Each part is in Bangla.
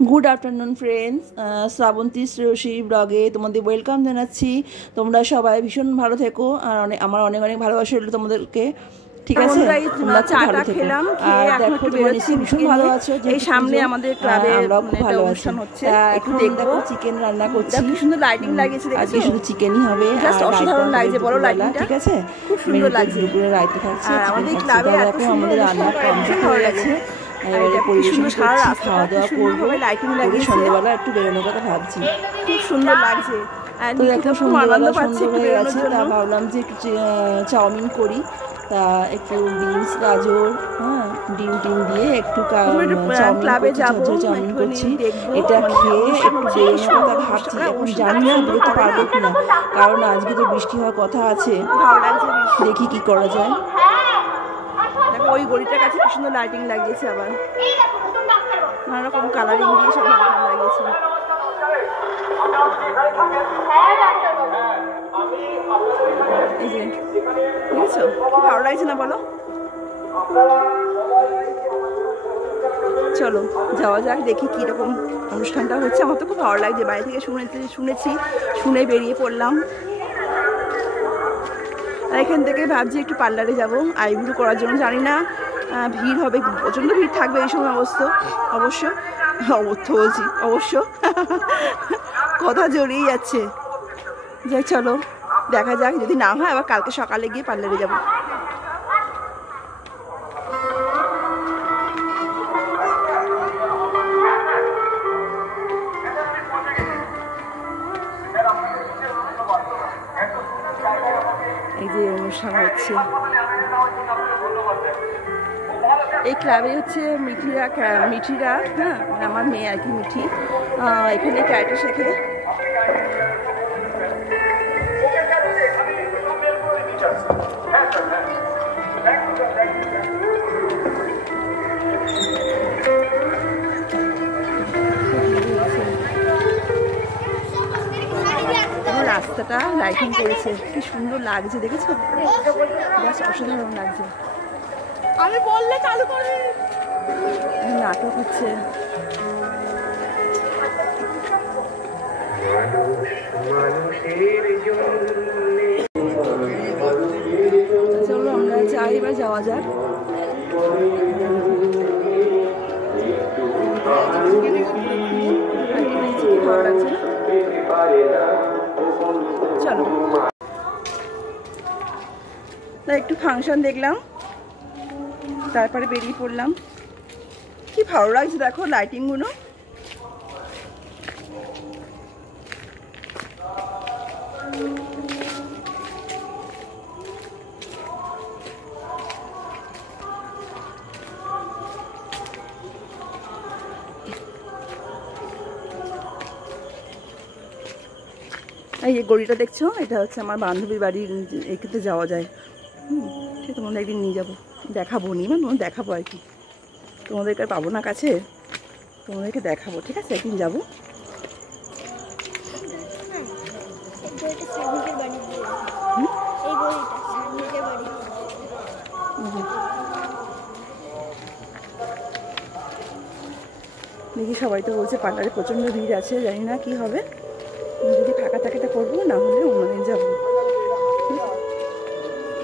Good afternoon friends, Shrabanti Shreyasi ব্লগে তোমাদের ওয়েলকাম জানাচ্ছি। তোমরা সবাই ভীষণ ভালো থেকো আর আমার অনেক অনেক ভালোবাসা রইল তোমাদেরকে। ঠিক আছে, তোমরা চাটা খেলাম, আর দেখো তোমরা নিশ্চয়ই ভীষণ ভালো আছো। এই সামনে আমাদের ক্লাবে আমরাও খুব ভালো আছি। একটু দেখো চিকেন রান্না করছি, কি সুন্দর লাইটিং লাগিয়েছে, আজকে শুধু চিকেনই হবে। জাস্ট অসাধারণ লাগছে, বড় লাইটিংটা, ঠিক আছে, খুব সুন্দর লাগছে। দুপুরে রাইতে থাকছে, আমাদের ক্লাবে দেখো আমাদের রান্না কমপ্লিট হয়ে গেছে। খাওয়া দাওয়া করবো, সন্ধ্যেবেলা একটু বেরোনোর কথা ভাবছি। খুব সুন্দর লাগছে, তো দেখো সন্ধ্যেবেলা সুন্দর হয়ে গেছে, তা ভাবলাম যে একটু চাউমিন করি। তা একটু বিনস গাজর, ডিম দিয়ে একটু চাউমিন করছি। এটা খেয়ে একটু বেরোনোর কথা ভাবছি। এখন জানি না বেরোতে পারবো কিনা, কারণ আজকে তো বৃষ্টি হওয়ার কথা আছে। দেখি কি করা যায়। ওই গড়িটার কাছে কি সুন্দর লাইটিং লাগিয়েছে, আবার নানা রকম কালারিং দিয়ে সব লাইটিং লাগিয়েছে। এই যে বুঝছো কি ভালো লাগছে না বলো? চলো যাওয়া যাক, দেখি কিরকম অনুষ্ঠানটা হচ্ছে। আমার তো খুব ভালো লাগছে, বাইরে থেকে শুনেছি, শুনে বেরিয়ে পড়লাম। আর এখান থেকে ভাবছি একটু পার্লারে যাবো আইব্রু করার জন্য। জানি না ভিড় হবে, প্রচণ্ড ভিড় থাকবে এই সময় অবশ্য কথা জড়িয়ে যাচ্ছে। যাই চলো দেখা যাক, যদি না হয় আবার কালকে সকালে গিয়ে পার্লারে যাবো। এই যে অনুষ্ঠান হচ্ছে এই ক্লাবে, হচ্ছে মিঠিরা, আমার মেয়ে আর কি মিঠি, এখানে ক্যারেটে শেখে। রাস্তাটা লাইটিং করেছে, কি সুন্দর লাগছে, দেখেছো? বেশ অসাধারণ লাগছে। আমি বললে চালু করবি। নাটক হচ্ছে। চলো আমরা যাই, এবার যাওয়া যাক। ভালো লাগছে না? চলো একটু ফাংশন দেখলাম, তারপরে বেরিয়ে পড়লাম। কি ভালো লাগছে দেখো লাইটিং গুলো। এই যে গড়িটা দেখছো, এটা হচ্ছে আমার বান্ধবীর বাড়ি, এখানে যাওয়া যায়। সে তোমাদের একদিন নিয়ে যাবো, দেখাবো, নিয়ে তোমাদের দেখাবো আর কি। তোমাদেরকে পাবো না কাছে, তোমাদেরকে দেখাবো, ঠিক আছে? একদিন যাবো। দেখি সবাই তো বলছে পার্লারে প্রচণ্ড ভিড় আছে, জানি না কি হবে। যদি ফাঁকা থাকে তা করবো, না হলে অন্যদিন যাবো।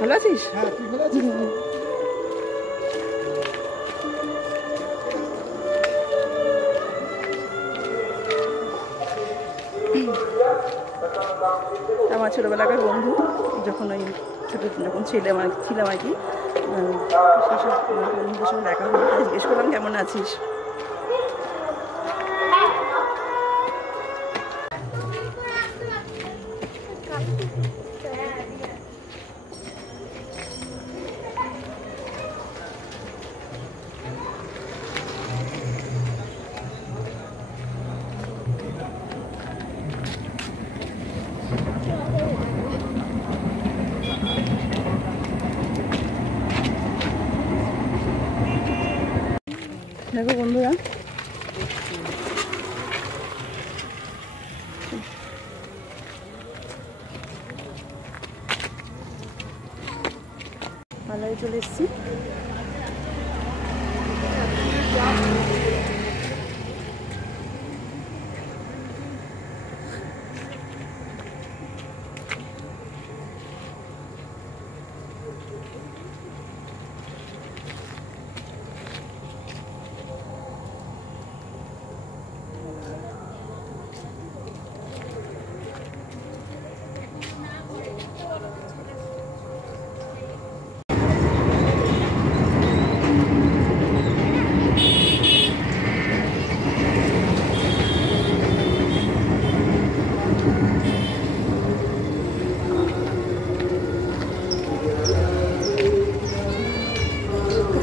ভালো আছিস? আমার ছোটোবেলাকার বন্ধু, যখন ওই যখন ছিলাম আর কি, সেসব বন্ধুদের সঙ্গে দেখা হলো, জিজ্ঞেস করলাম কেমন আছিস। দেখো বন্ধুরা, পার্লারে চলে এসেছি।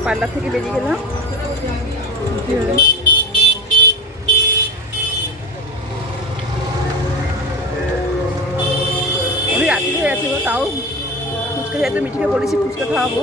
পার্লার থেকে বেরিয়ে গেলাম। অনেক রাত্রি হয়ে গেছে, তাও ফুচকা যেতে মিঠিকে বলেছি ফুচকা খাওয়াবো।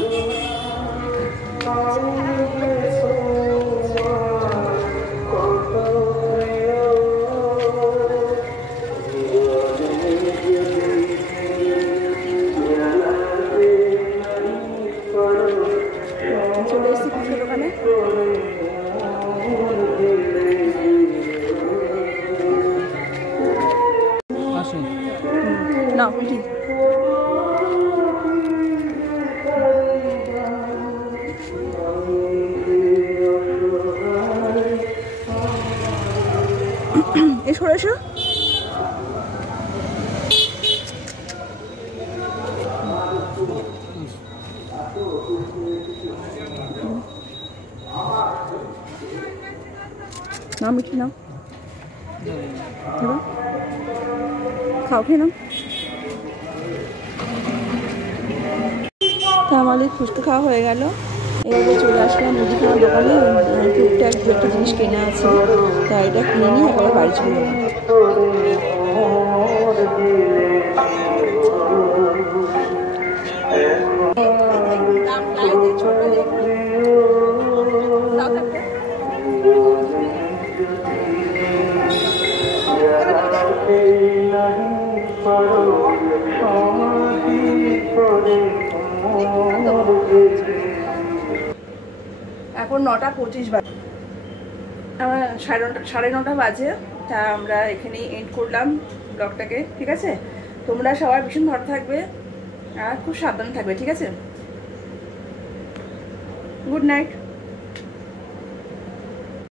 চলে এসেছি ফুচকা দোকানে। না মিঠি এসো এসো। নাও মিঠি নাও, খাও খেয়ে নাও। তা আমাদের ফুচকা খাওয়া হয়ে গেল। এবারে চলে আসলাম মুদিখানার দোকানে। টুকটাক দু একটা জিনিস কেনা আছে, তাই এটা কিনে নিয়ে একবার বাড়ি চলে যাবো। এখন 9:25 বাজে, আমার 9:30 বাজে। তা আমরা এখানেই এন্ড করলাম ব্লগটাকে, ঠিক আছে? তোমরা সবাই ভীষণ ভালো থাকবে আর খুব সাবধানে থাকবে, ঠিক আছে? Good night.